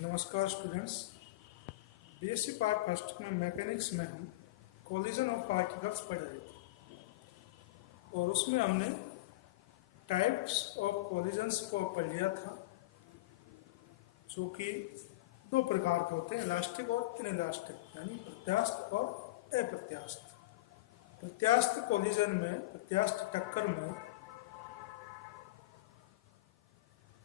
नमस्कार students. BSc part first में mechanics में हम कोलिजन ऑफ पार्टिकल्स पढ़ रहे थे और उसमें हमने टाइप्स ऑफ कोलिजन्स को पढ़ लिया था, जो कि दो प्रकार के होते हैं, इलास्टिक और इनइलास्टिक, यानी प्रत्यास्थ और अप्रत्यास्थ। प्रत्यास्थ कोलिजन में, प्रत्यास्थ टक्कर में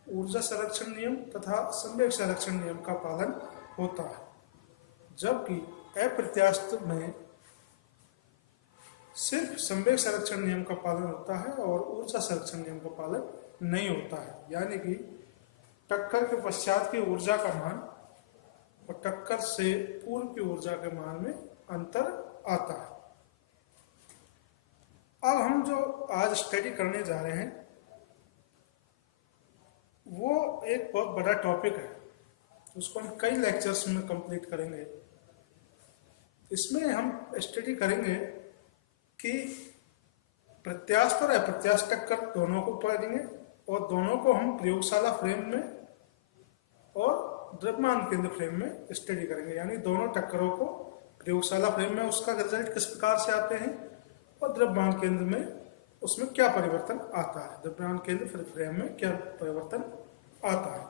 ऊर्जा संरक्षण नियम तथा संवेग संरक्षण नियम का पालन होता है, जबकि अप्रत्यास्थ में सिर्फ संवेग संरक्षण नियम का पालन होता है और ऊर्जा संरक्षण नियम का पालन नहीं होता है। यानी कि टक्कर के पश्चात की ऊर्जा का मान और टक्कर से पूर्व की ऊर्जा के मान में अंतर आता है। अब हम जो आज स्टडी करने जा रहे हैं वो एक बहुत बड़ा टॉपिक है, उसको हम कई लेक्चर्स में कंप्लीट करेंगे। इसमें हम स्टडी करेंगे कि प्रत्यास्थ और अप्रत्यास्थ टक्कर दोनों को पढ़ेंगे और दोनों को हम प्रयोगशाला फ्रेम में और द्रव्यमान केंद्र फ्रेम में स्टडी करेंगे। यानी दोनों टक्करों को प्रयोगशाला फ्रेम में उसका रिजल्ट किस प्रकार से आते हैं और द्रव्यमान केंद्र में उसमें क्या परिवर्तन आता है, द्रव्यमान केंद्र फ्रेम में क्या परिवर्तन आता है।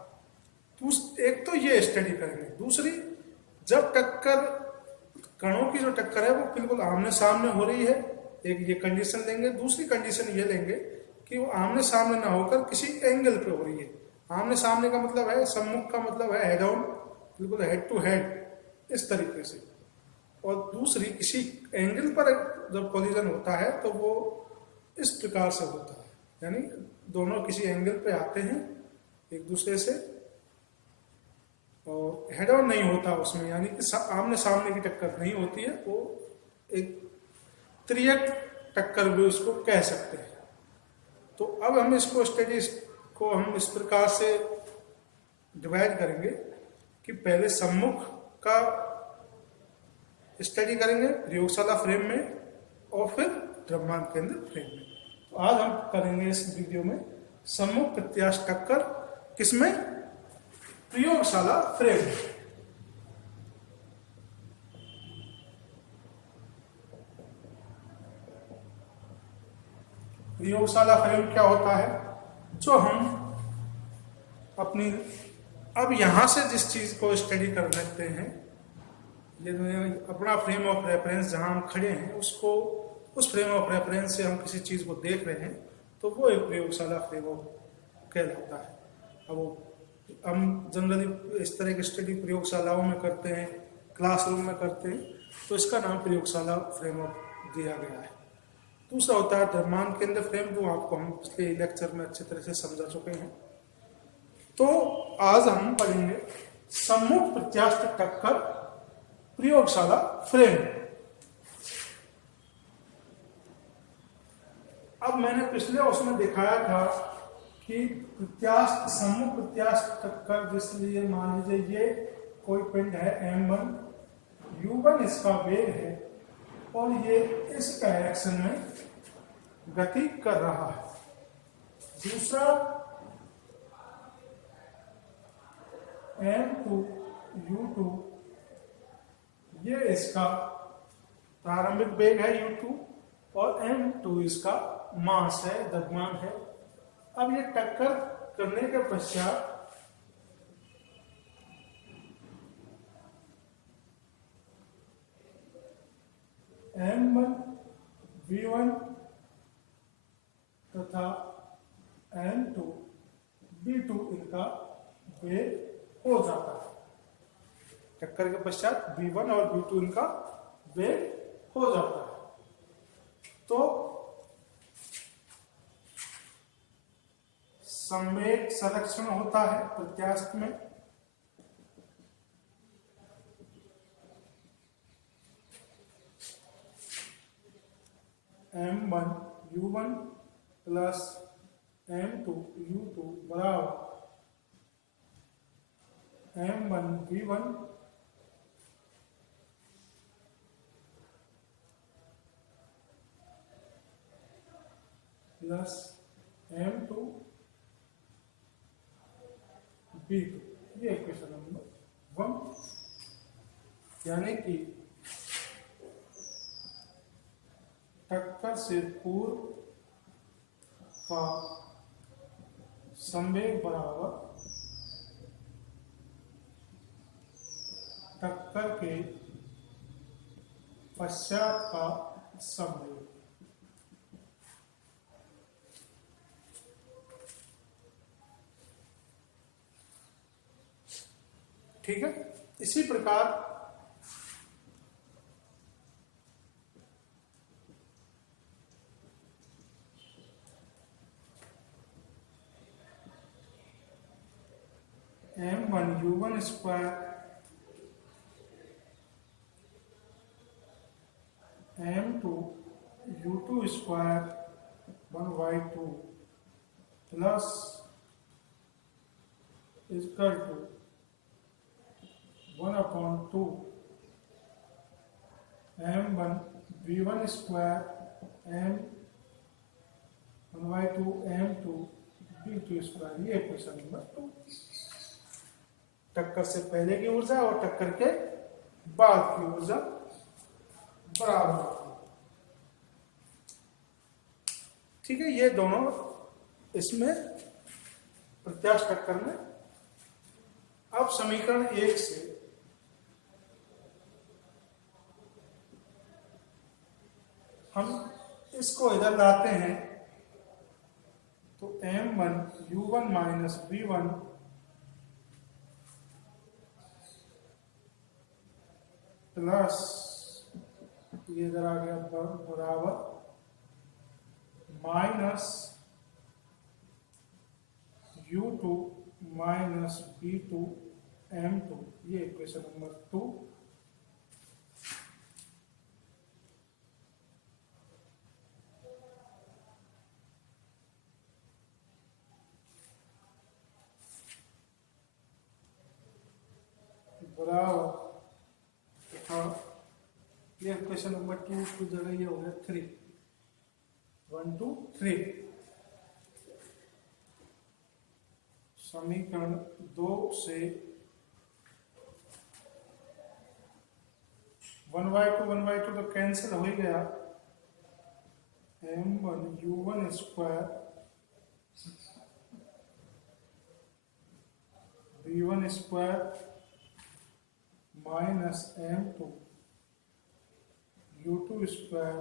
तो एक तो ये स्टडी करेंगे। दूसरी, जब टक्कर कणों की जो टक्कर है वो बिल्कुल आमने सामने हो रही है, एक ये कंडीशन लेंगे। दूसरी कंडीशन ये लेंगे कि वो आमने सामने ना होकर किसी एंगल पे हो रही है। आमने सामने का मतलब है, सम्मुख का मतलब है हेड ऑन, बिल्कुल हेड टू हेड, इस तरीके से। और दूसरी, किसी एंगल पर जब कोलिजन होता है तो वो इस प्रकार से होता है, यानी दोनों किसी एंगल पे आते हैं एक दूसरे से और हेड ऑन नहीं होता उसमें, यानी कि आमने सामने की टक्कर नहीं होती है, वो एक त्रियक टक्कर भी उसको कह सकते हैं। तो अब हम इसको स्टडी को हम इस प्रकार से डिवाइड करेंगे कि पहले सम्मुख का स्टडी करेंगे प्रयोगशाला फ्रेम में और फिर द्रव्यमान केंद्र फ्रेम में। तो आज हम करेंगे इस वीडियो में सम्मुख प्रत्यास्थ टक्कर, किसमें? प्रयोगशाला फ्रेम में। प्रयोगशाला फ्रेम क्या होता है? जो हम अपनी अब यहां से जिस चीज को स्टडी कर लेते हैं, ये अपना फ्रेम ऑफ रेफरेंस जहां हम खड़े हैं, उसको उस फ्रेम ऑफ रेफरेंस से हम किसी चीज को देख रहे हैं, तो वो एक प्रयोगशाला फ्रेम कहलाता है। अब वो हम जनरली इस तरह की स्टडी प्रयोगशालाओं में करते हैं, क्लासरूम में करते हैं, तो इसका नाम प्रयोगशाला फ्रेमवर्क दिया गया है। दूसरा होता है द्रव्यमान केंद्र फ्रेम, जो आपको हम पिछले लेक्चर में अच्छी तरह से समझा चुके हैं। तो आज हम पढ़ेंगे सम्मुख प्रत्यास्थ टक्कर प्रयोगशाला फ्रेम। अब मैंने पिछले उसमें दिखाया था कि प्रत्यास्थ, सम्मुख प्रत्यास्थ टक्कर, जिसलिए मान लीजिए ये कोई पिंड है m1, u1 इसका वेग है और ये इस डायरेक्शन में गति कर रहा है। दूसरा, m2 u2, ये इसका प्रारंभिक वेग है u2 और m2 इसका मास है, द्रव्यमान है। अब ये टक्कर करने के पश्चात m1 v1 तथा m2 v2 इनका वेग हो जाता है। टक्कर के पश्चात v1 और v2 इनका वेग हो जाता है। तो संवेग संरक्षण होता है प्रत्यास्थ में। m1 u1 plus m2 u2 बराबर m1 v1 plus m2 v2, ये इक्वेशन नंबर वन, यानी कि टक्कर से पूर्व का संवेग बराबर टक्कर के पश्चात का संवेग। ठीक है, इसी प्रकार m1u1 square m2u2 square 1/2 plus equal to 1/2 m1 v1 square m 1/2 m2 v2 square. ये क्वेश्चन नंबर 2। टक्कर से पहले की ऊर्जा और टक्कर के बाद की ऊर्जा बराबर होती है। ठीक है, ये दोनों इसमें प्रत्यास्थ टक्कर में। अब समीकरण 1 से हम इसको इधर लाते हैं तो m1u1 माइनस v1 प्लस ये इधर आ गया बराबर minus u2 minus v2 m2। ये इक्वेशन नंबर 2। बराबर तथा ये क्वेश्चन नंबर 2 की जगह ये हो गया 3, 1 2 3। समीकरण 2 से 1/2 तो कैंसिल हो ही गया। m1u1 square v1 square minus m2 u2 square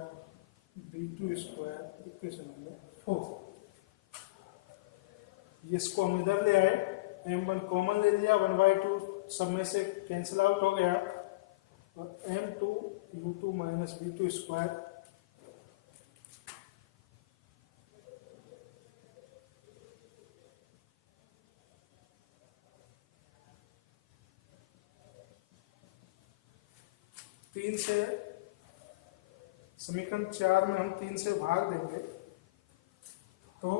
v2 square equation number 4। इसको हम इधर ले आए, m1 कॉमन ले लिया, 1/2 सब में से कैंसिल आउट हो गया और m2 u2 minus v2 square तीन से समीकरण 4 में हम 3 से भाग देंगे तो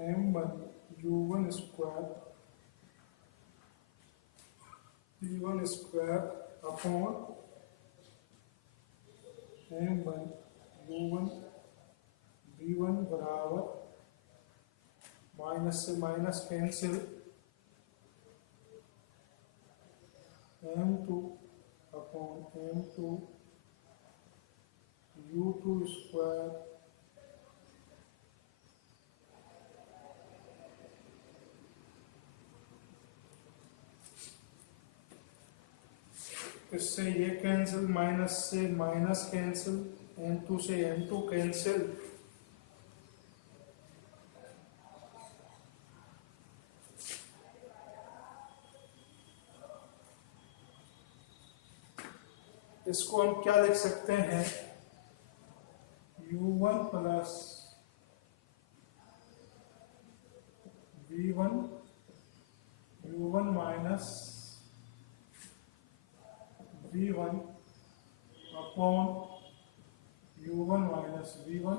m1u1 square v1 square upon m1u1 v1 बराबर माइनस से minus cancel m2 upon m2 u2 square इससे ये कैंसिल, माइनस से माइनस कैंसिल, m2 से m2 कैंसिल, इसको हम क्या लिख सकते हैं u1 plus v1 u1 minus v1 upon u1 minus v1।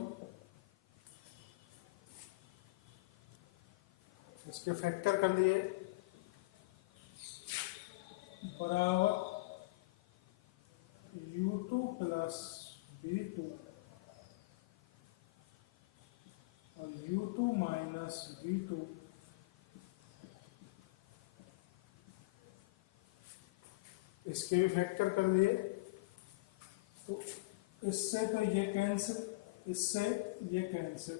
इसके फैक्टर कर लिए बराबर u2 प्लस v2 और u2 माइनस v2 इसके भी फैक्टर कर दिए, तो इससे तो ये कैंसिल, इससे ये कैंसिल,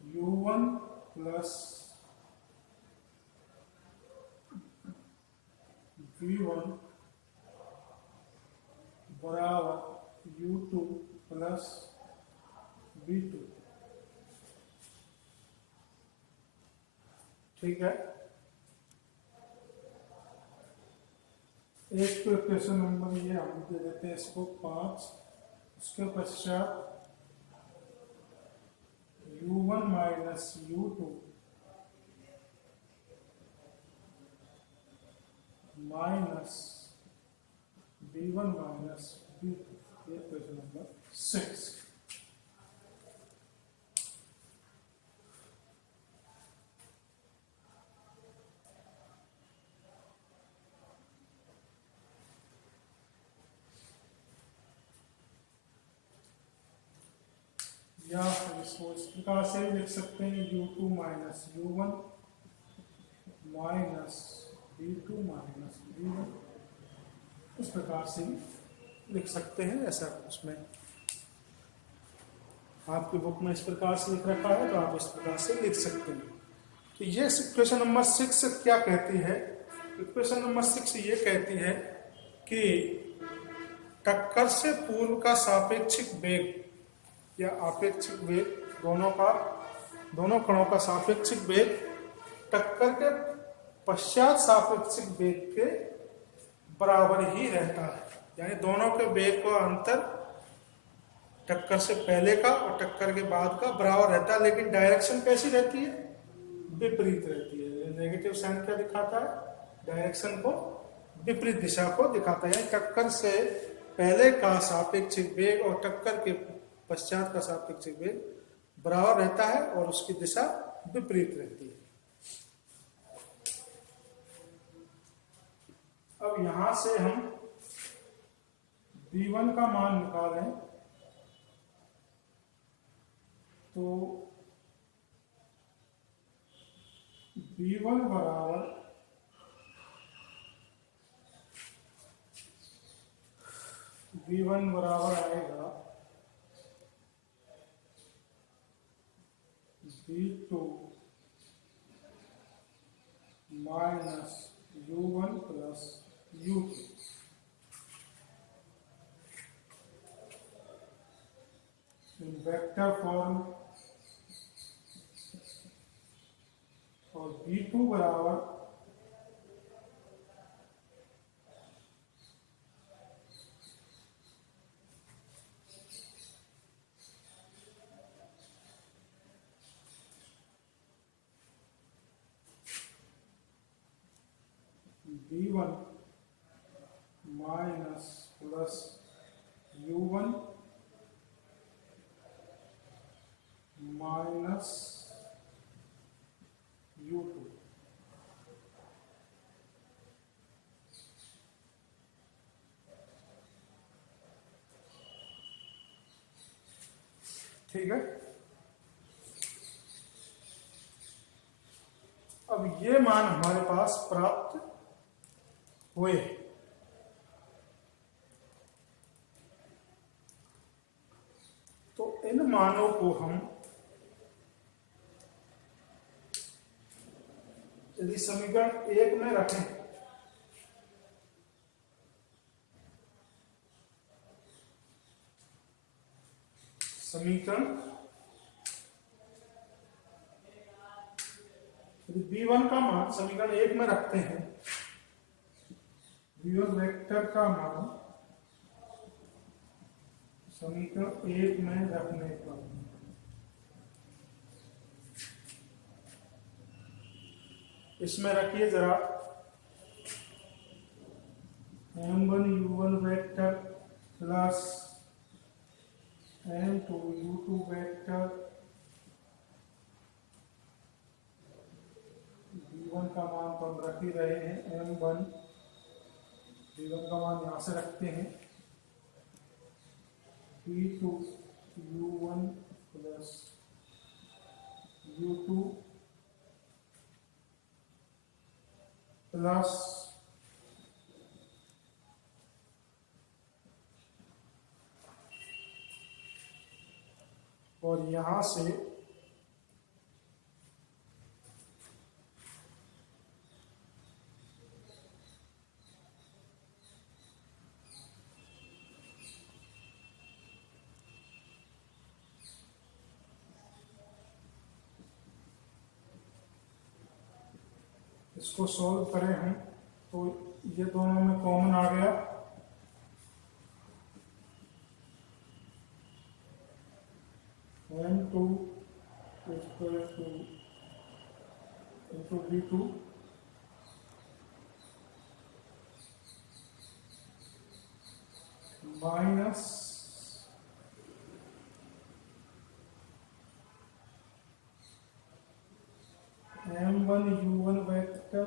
u1 प्लस v1 बराबर u2 प्लस v2। ठीक है, एक तो क्वेश्चन नंबर ये हम दे देते हैं इसको 5। उसके पश्चात u1 minus u2 minus v1 minus v2, ये क्वेश्चन नंबर 6। या इसको इस प्रकार से भी लिख सकते हैं, u2 minus u1 minus v2 minus v1, इस प्रकार से भी लिख सकते हैं। ऐसा उसमें आपकी बुक में इस प्रकार से लिख रखा है, तो आप इस प्रकार से लिख सकते हैं। तो ये क्वेश्चन नंबर 6 क्या कहती है? क्वेश्चन नंबर 6 ये कहती है कि टक्कर से पूर्व का सापेक्षिक वेग या आपेक्षिक वेग, दोनों कणों का सापेक्षिक वेग टक्कर के पश्चात सापेक्षिक वेग के बराबर ही रहता है। यानी दोनों के वेग का अंतर टक्कर से पहले का और टक्कर के बाद का बराबर रहता है, लेकिन डायरेक्शन कैसी रहती है? विपरीत रहती है। नेगेटिव साइन क्या दिखाता है? डायरेक्शन को, विपरीत दिशा को दिखाता है। यानी टक्कर से पहले का सापेक्षिक वेग और टक्कर के पश्चात का सापेक्षिक वेग बराबर रहता है और उसकी दिशा विपरीत रहती है। अब यहां से हम v1 का मान निकालें, तो v1 बराबर आएगा v2 minus u1 plus u2। इन वेक्टर फॉर्म, और v2 बराबर v1 minus plus u1 minus u2। ठीक है, अब ये मान हमारे पास प्राप्त हुए। तो इन मानों को हम यदि समीकरण 1 में रखें, समीकरण यदि v1 का मान समीकरण 1 में रखते हैं, v1 वेक्टर का मान समीकरण 1 में रखने पर इसमें रखिए जरा, m1 u1 vector plus m2 u2 vector, v1 का मान तो हम रख ही रहे हैं, m1 v1 का मान यहां से रखते हैं, v2 u1 plus u2 plus और यहां से इसको सॉल्व करें हम तो ये दोनों में कॉमन आ गया, m2 equal two into v2 minus m1 u1 vector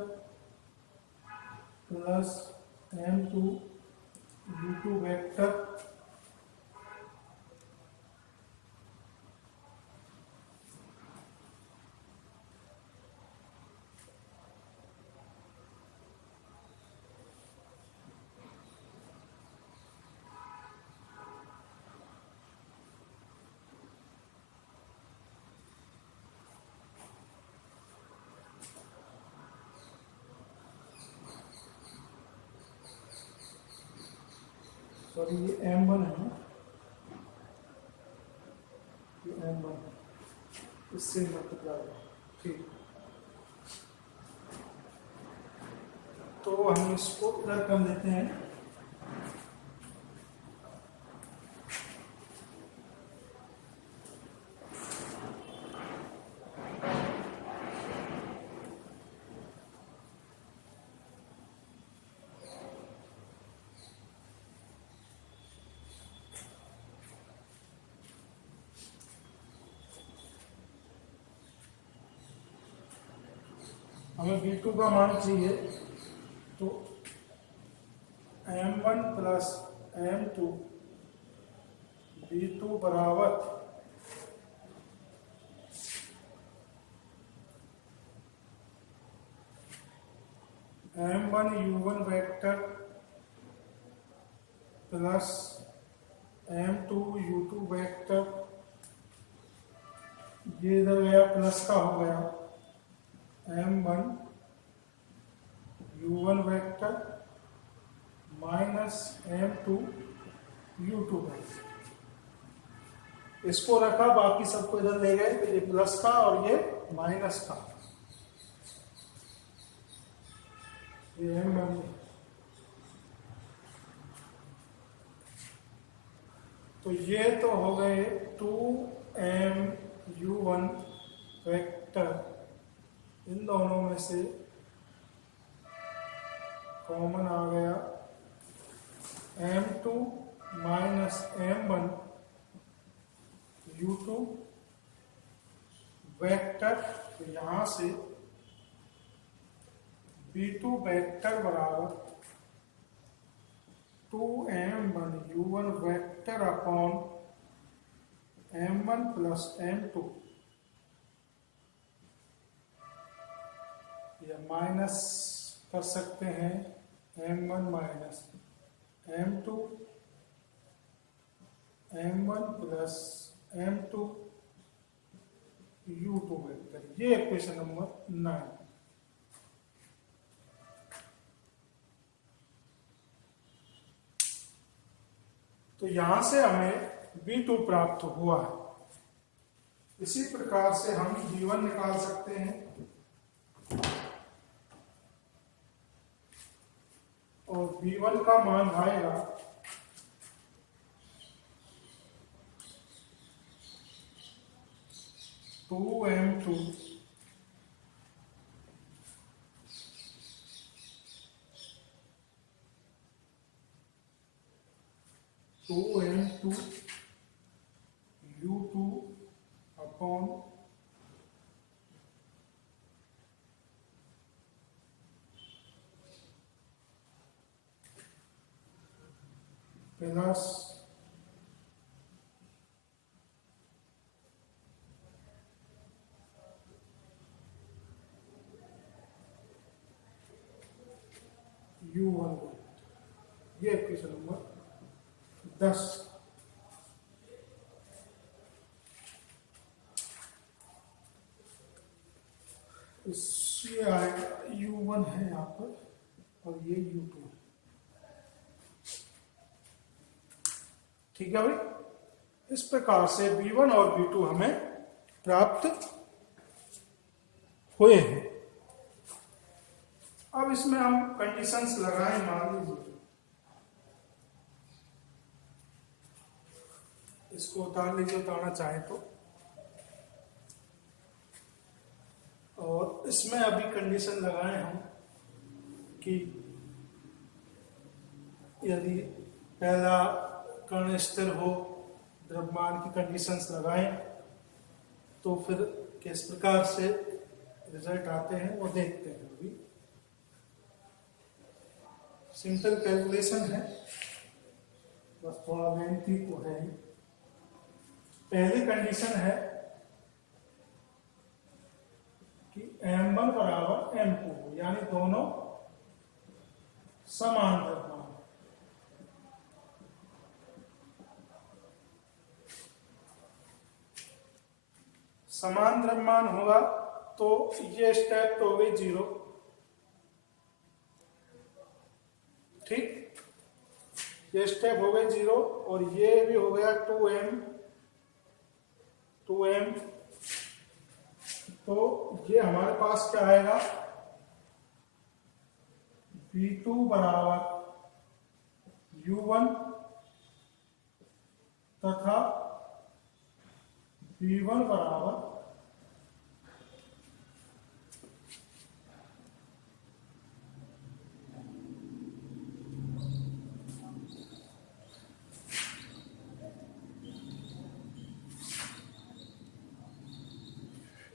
plus m2 u2 vector sorry ये m1 है ना, ये m1 है, इससे मल्टीप्लाई, ठीक। तो हम इसको इधर कर देते हैं, हमें v2 का मान चाहिए, तो m1 प्लस m2 v2 बराबर m1 u1 vector plus m2 u2 vector, ये इधर गया प्लस का हो गया m1 u1 vector minus m2 u2 vector, इसको रखा, बाकी सबको इधर ले गए, तो ये प्लस का और ये माइनस का, ये m1, तो ये तो हो गए 2m u1 वेक्टर, इन दोनों में से कॉमन आ गया m2 minus m1 u2 vector, तो यहां से v2 वेक्टर बराबर 2m1 u1 vector upon m1 plus m2, या माइनस कर सकते हैं m1 minus m2 m1 plus m2 u2 vector, ये इक्वेशन नंबर 9। तो यहां से हमें v2 प्राप्त हुआ है। इसी प्रकार से हम v1 निकाल सकते हैं, और v1 का मान आएगा 2m2 2m2 u2 upon plus u1, ये इक्वेशन नंबर 10। ये आएगा U1 है यहाँ पर और ये U2 है। ठीक है भाई, इस प्रकार से V1 और V2 हमें प्राप्त हुए हैं। अब इसमें हम कंडीशंस लगाएं, मान लीजिए इसको उतार लीजिए, उतारना चाहे तो। और इसमें अभी कंडीशन लगाए हम कि यदि पहला कण स्थिर हो, द्रव्यमान की कंडीशंस लगाएं तो फिर किस प्रकार से रिजल्ट आते हैं वो देखते हैं। अभी सिंपल कैलकुलेशन है, बस थोड़ा लेंथी तो है ही। पहली कंडीशन है कि M1 बराबर M2 हो, यानी दोनों समान द्रव्यमान। समान द्रव्यमान होगा तो ये स्टेप तो हो गई 0, ठीक, ये स्टेप हो गए 0 और ये भी हो गया 2m। तो ये हमारे पास क्या आएगा, V2 बराबर U1 तथा V1 बराबर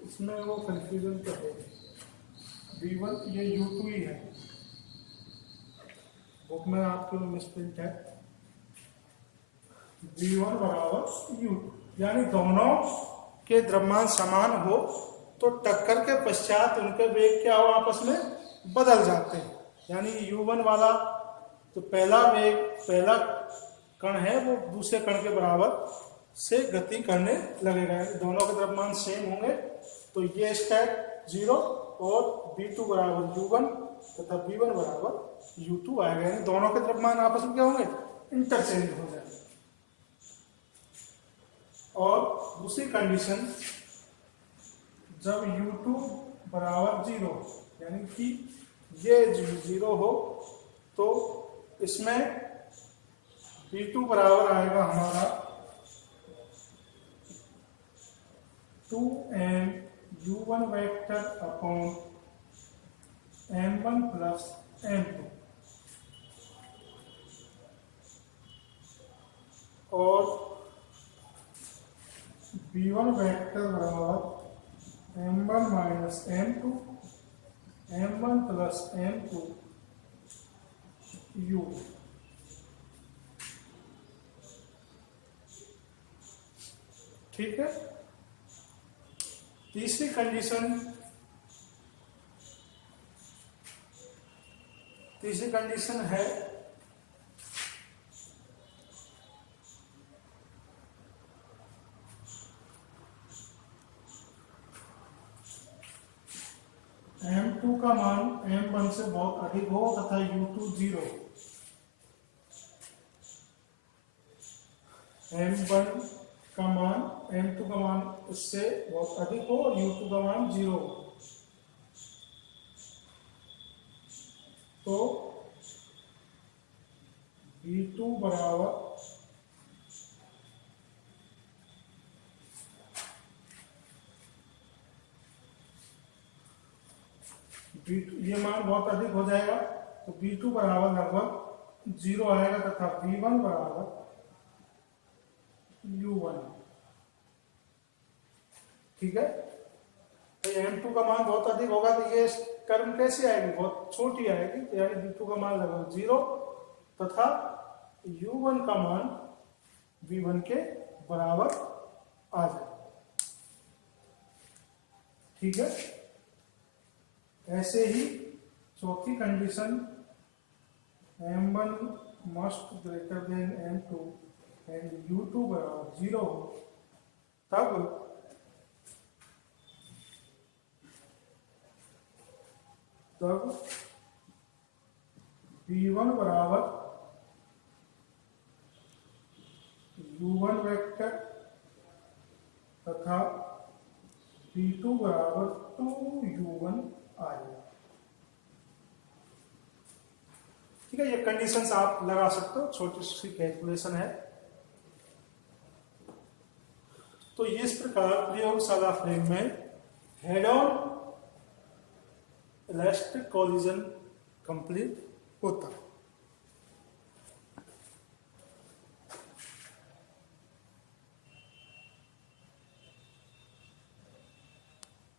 इसमें वो कंफ्यूजन तो है, V1 ये U2 ही है, बुक में आपके मिसप्रिंट है। V1 बराबर U2, यानी दोनों के द्रव्यमान समान हो तो टक्कर के पश्चात उनके वेग क्या हो, आपस में बदल जाते हैं। यानी U1 वाला तो पहला वेग, पहला कण है वो दूसरे कण के बराबर से गति करने लगेगा। दोनों के द्रव्यमान सेम होंगे तो ये स्टेप 0 और V2 बराबर U1 तथा V1 बराबर U2 आएगा, यानी दोनों के द्रव्यमान आपस में क्या होंगे, इंटरचेंज हो जाएंगे। और दूसरी कंडीशन, जब U2 बराबर 0 यानी कि ये 0 हो तो इसमें V2 बराबर आएगा हमारा 2m U1 vector upon M1 plus M2, और V1 वेक्टर बराबर M1 minus M2 M1 plus M2 U। ठीक है, तीसरी कंडीशन है M2 का मान M1 से बहुत अधिक हो तथा U2 0। M1 का मान M2 का मान इससे बहुत अधिक हो और U2 का मान 0 हो तो V2 बराबर ये मान बहुत अधिक हो जाएगा तो V2 बराबर लगभग 0 आएगा तथा V1 बराबर U1। ठीक है, तो M2 का मान बहुत अधिक होगा तो ये टर्म कैसे आएगी, बहुत छोटी आएगी, तो यानी V2 का मान लगभग 0 तथा U1 का मान V1 के बराबर आ जाएगा। ठीक है, ऐसे ही चौथी condition M1 must greater than M2 and U2 बराबर 0 हो तब तब V1 बराबर U1 वेक्टर तथा V2 बराबर 2U1 आएगा। ठीक है, ये कंडीशंस आप लगा सकते हो, छोटी सी कैलकुलेशन है। तो इस प्रकार प्रयोगशाला फ्रेम में head on elastic collision complete होता है।